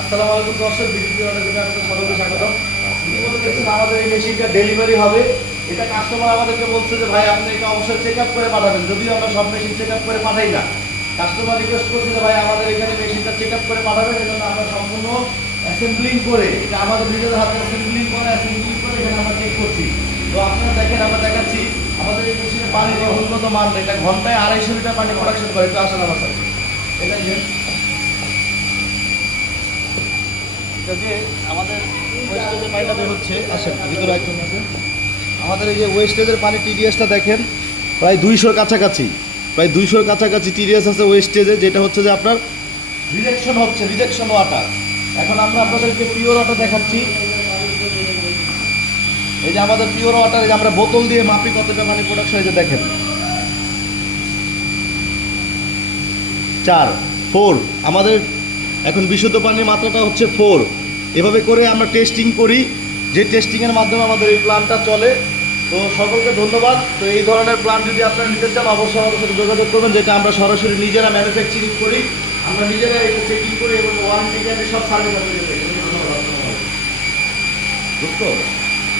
আসসালামু আলাইকুম দর্শক, বিদ্যুৎ অনেকগুলো আপনাদের সকলকে স্বাগতম। ইতিমধ্যে দেখছেন আমাদের এই মেশিনটা ডেলিভারি হবে। এটা কাস্টমার আমাদেরকে বলছে যে ভাই আপনি এটা অবশ্যই চেক আপ করে পাঠাবেন, যদিও আমরা সব মেশিন চেক আপ করে পাঠাই না। কাস্টমার রিকোয়েস্ট করছে যে ভাই আমাদের এখানে মেশিনটা চেক আপ করে পাঠাবেন, এই জন্য আমরা সম্পূর্ণ অ্যাসেম্বলিং করে, এটা আমাদের নিজেদের হাতে অ্যাসেম্বলিং করে এখানে আমরা চেক করছি। তো আপনারা দেখেন, আমরা দেখাচ্ছি আমাদের এই মেশিনে পানি উন্নত মান, এটা ঘন্টায় 250 লিটার পানি প্রোডাকশন করে। একটু আসেন আমার সাথে, এটা যে আমাদের ওয়েস্টেজের পানিটা বের হচ্ছে, আসেন ভিতরে একদম আসেন। আমাদের এই যে ওয়েস্টেজের পানি টিডিএসটা দেখেন, প্রায় 200-র কাছাকাছি, প্রায় 200-র কাছাকাছি টিডিএস আছে ওয়েস্টেজে, যেটা হচ্ছে যে আপনার রিজেকশন হচ্ছে, রিজেকশন ওয়াটার। এখন আমরা আপনাদেরকে পিওর ওয়াটার দেখাচ্ছি। এই যে আমাদের পিওর ওয়াটার, এই যে আমরা বোতল দিয়ে মাপি কতটা পানি প্রোডাকশন, এই যে দেখেন 4 আমাদের এখন বিশুদ্ধ পানির মাত্রাটা হচ্ছে 4। এভাবে করে আমরা টেস্টিং করি, যে টেস্টিংয়ের মাধ্যমে আমাদের এই প্ল্যানটা চলে। তো সকলকে ধন্যবাদ। তো এই ধরনের প্ল্যান যদি আপনারা নিতে চান, অবশ্যই আমাদের সাথে যোগাযোগ করবেন, যেটা আমরা সরাসরি নিজেরা ম্যানুফ্যাকচারিং করি, আমরা নিজেরা এটা চেকিং করি এবং ওয়ারেন্টি গ্যারান্টি সব সার্ভিস আপনাদের বুঝতো।